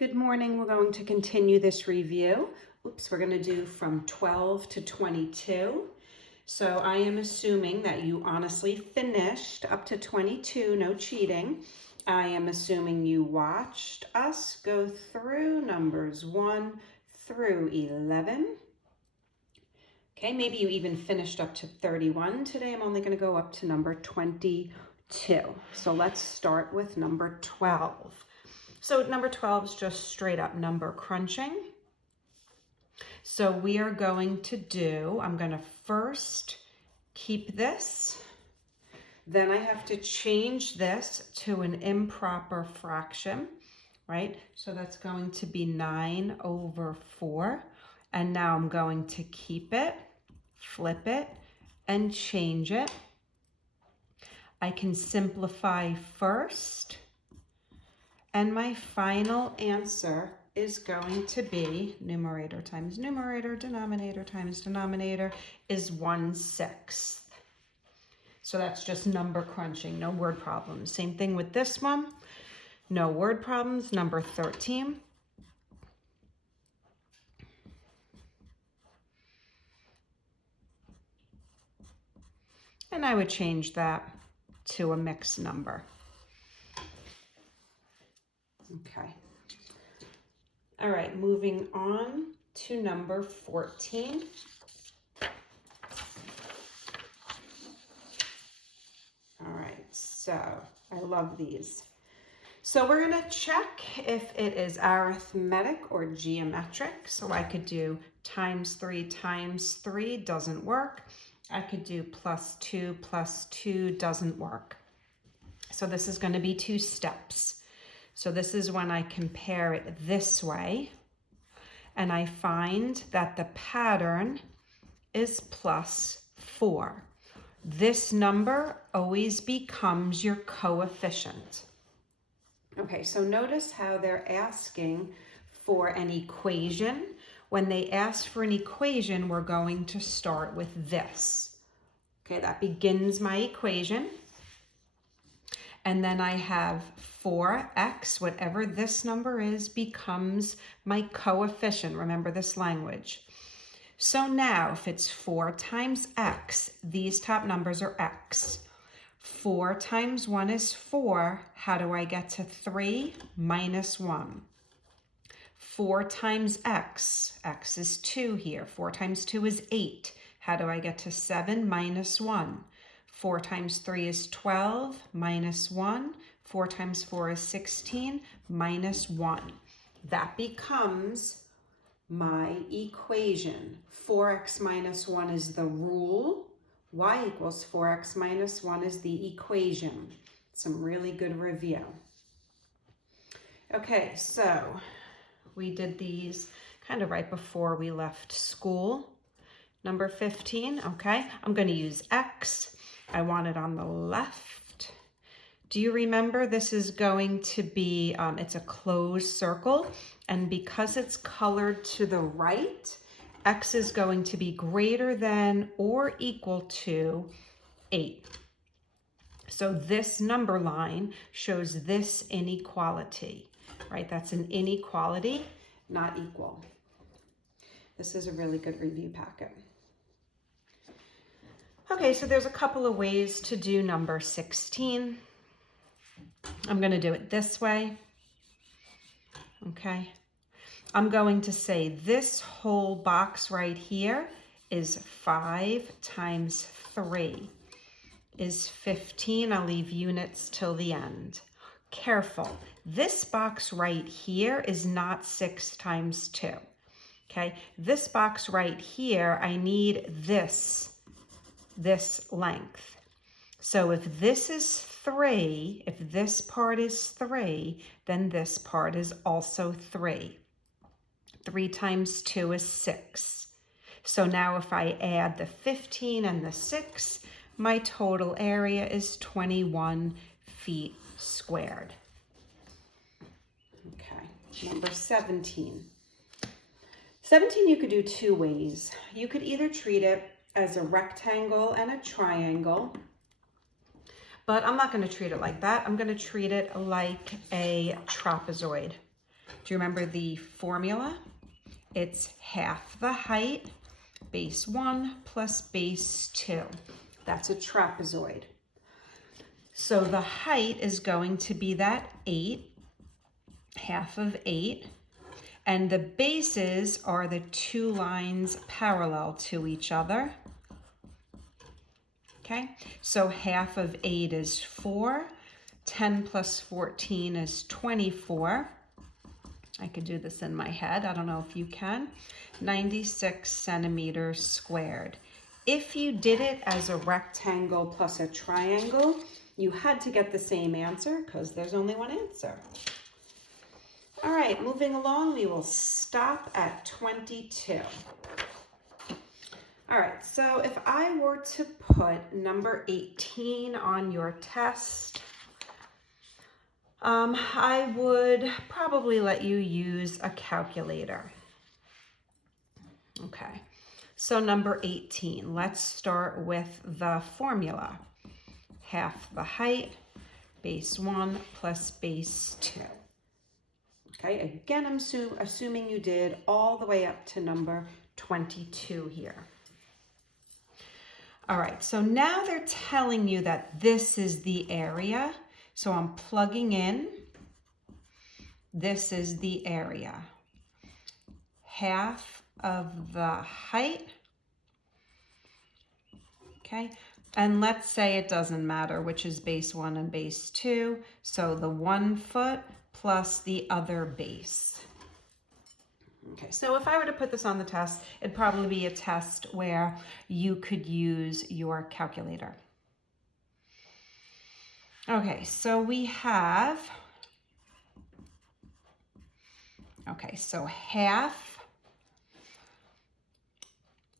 Good morning. We're going to continue this review. We're going to do from 12 to 22. So I am assuming that you honestly finished up to 22, no cheating. I am assuming you watched us go through numbers 1 through 11. Okay, maybe you even finished up to 31. Today I'm only going to go up to number 22. So let's start with number 12. So number 12 is just straight up number crunching. So we are going to do, I'm going to first keep this. Then I have to change this to an improper fraction, right? So that's going to be 9/4. And now I'm going to keep it, flip it, and change it. I can simplify first. And my final answer is going to be numerator times numerator, denominator times denominator is 1/6. So that's just number crunching, no word problems. Same thing with this one, no word problems, number 13. And I would change that to a mixed number. Okay. All right, moving on to number 14. All right, so I love these. So we're going to check if it is arithmetic or geometric. So I could do times 3 times 3, doesn't work. I could do +2 +2, doesn't work. So this is going to be 2 steps. So this is when I compare it this way, and I find that the pattern is +4. This number always becomes your coefficient. Okay, so notice how they're asking for an equation. When they ask for an equation, we're going to start with this. Okay, that begins my equation. And then I have 4x, whatever this number is, becomes my coefficient. Remember this language. So now if it's 4 times x, these top numbers are x. 4 times 1 is 4. How do I get to 3 minus 1? 4 times x, x is 2 here. 4 times 2 is 8. How do I get to 7 minus 1? 4 times 3 is 12, minus 1. 4 times 4 is 16, minus 1. That becomes my equation. 4x minus 1 is the rule. Y equals 4x minus 1 is the equation. Some really good review. Okay, so we did these kind of right before we left school. Number 15, okay, I'm going to use x. I want it on the left. Do you remember this is going to be, it's a closed circle, and because it's colored to the right, x is going to be greater than or equal to 8. So this number line shows this inequality, right? That's an inequality, not equal. This is a really good review packet. Okay, so there's a couple of ways to do number 16. I'm going to do it this way. Okay. I'm going to say this whole box right here is 5 times 3 is 15. I'll leave units till the end. Careful. This box right here is not 6 times 2. Okay. This box right here, I need this length. So if this is 3, if this part is 3, then this part is also 3. 3 times 2 is 6. So now if I add the 15 and the 6, my total area is 21 feet squared. Okay, number 17. 17 you could do 2 ways. You could either treat it as a rectangle and a triangle, but I'm not going to treat it like that. I'm going to treat it like a trapezoid. Do you remember the formula? It's half the height, base 1 plus base 2. That's a trapezoid. So the height is going to be that 8, half of 8, and the bases are the two lines parallel to each other. Okay, so half of 8 is 4, 10 plus 14 is 24. I could do this in my head. I don't know if you can. 96 centimeters squared. If you did it as a rectangle plus a triangle, you had to get the same answer because there's only one answer. All right, moving along, we will stop at 22. All right, so if I were to put number 18 on your test, I would probably let you use a calculator. Okay, so number 18, let's start with the formula. Half the height, base 1 plus base 2. Okay, again, I'm assuming you did all the way up to number 22 here. All right, so now they're telling you that this is the area. So I'm plugging in, this is the area. Half of the height, okay? And let's say it doesn't matter which is base 1 and base 2. So the 1 foot plus the other base. Okay, so if I were to put this on the test, it'd probably be a test where you could use your calculator. Okay, so we have, okay, so half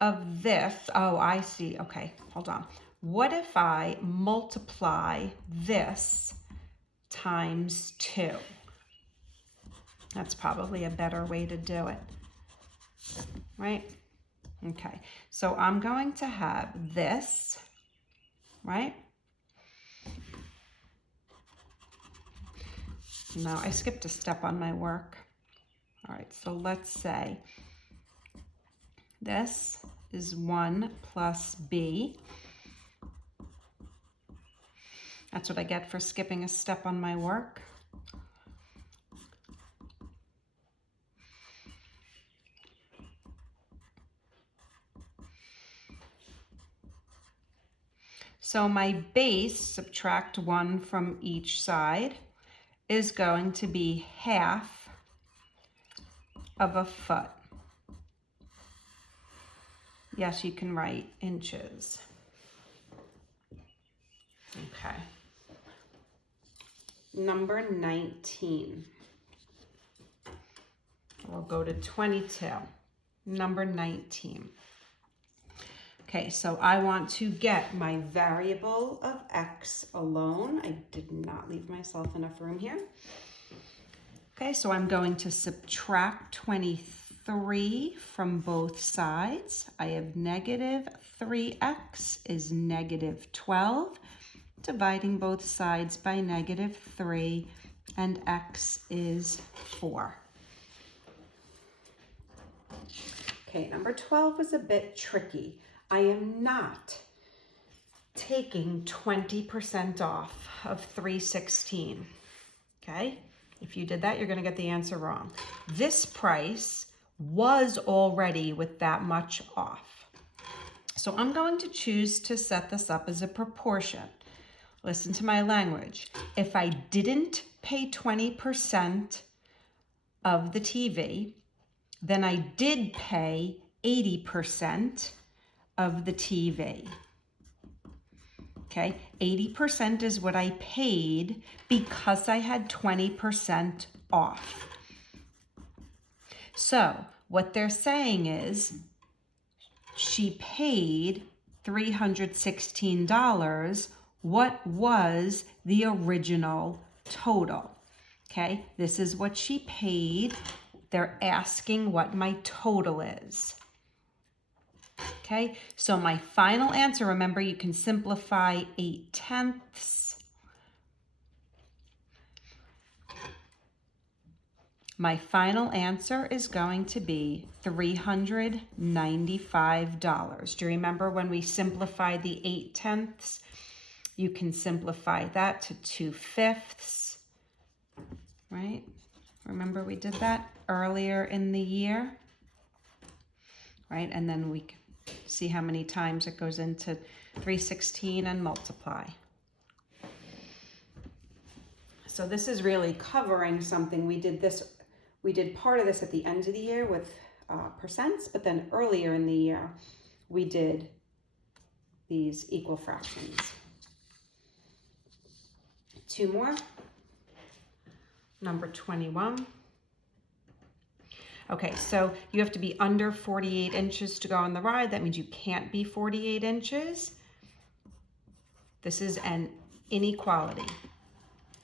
of this, oh, I see, okay, hold on. What if I multiply this times 2? That's probably a better way to do it, right? Okay, so I'm going to have this, right? No, I skipped a step on my work. All right, so let's say this is 1 plus b. That's what I get for skipping a step on my work. So my base, subtract 1 from each side, is going to be half of a foot. Yes, you can write inches. Okay. Number 19. We'll go to 22. Number 19. Okay, so I want to get my variable of x alone. I did not leave myself enough room here. Okay, so I'm going to subtract 23 from both sides. I have negative 3x is negative 12, dividing both sides by negative 3, and x is 4. Okay, number 12 was a bit tricky. I am not taking 20% off of 316, okay? If you did that, you're gonna get the answer wrong. This price was already with that much off. So I'm going to choose to set this up as a proportion. Listen to my language. If I didn't pay 20% of the TV, then I did pay 80% of the TV. Okay, 80% is what I paid because I had 20% off. So what they're saying is she paid $316. What was the original total? Okay, this is what she paid. They're asking what my total is. Okay, so my final answer, remember you can simplify 8/10. My final answer is going to be $395. Do you remember when we simplified the 8/10? You can simplify that to 2/5, right? Remember we did that earlier in the year, right? And then we can see how many times it goes into 316 and multiply. So this is really covering something. We did part of this at the end of the year with percents, but then earlier in the year, we did these equal fractions. 2 more. Number 21. Okay, so you have to be under 48 inches to go on the ride. That means you can't be 48 inches. This is an inequality.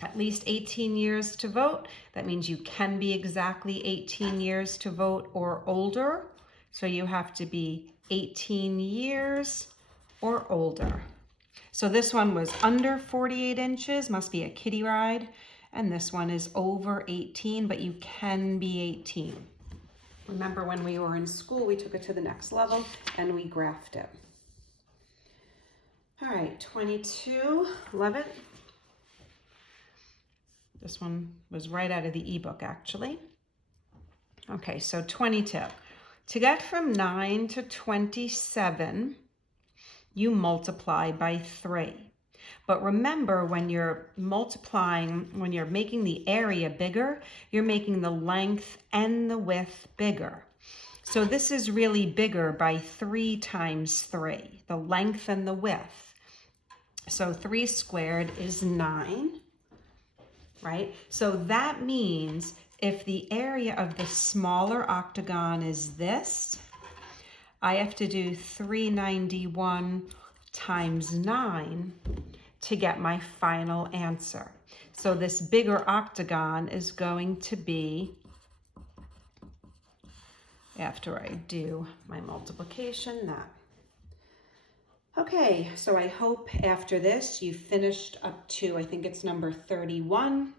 At least 18 years to vote. That means you can be exactly 18 years to vote or older. So you have to be 18 years or older. So this one was under 48 inches, must be a kiddie ride. And this one is over 18, but you can be 18. Remember when we were in school, we took it to the next level and we graphed it. All right, 22, love it. This one was right out of the ebook, actually. Okay, so 22. To get from 9 to 27, you multiply by 3. But remember, when you're multiplying, when you're making the area bigger, you're making the length and the width bigger. So this is really bigger by 3 times 3, the length and the width. So 3 squared is 9. Right? So that means if the area of the smaller octagon is this, I have to do 391 times 9 to get my final answer. So this bigger octagon is going to be, after I do my multiplication, that. Okay, so I hope after this you finished up to, I think it's number 31,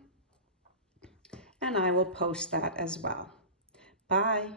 and I will post that as well. Bye.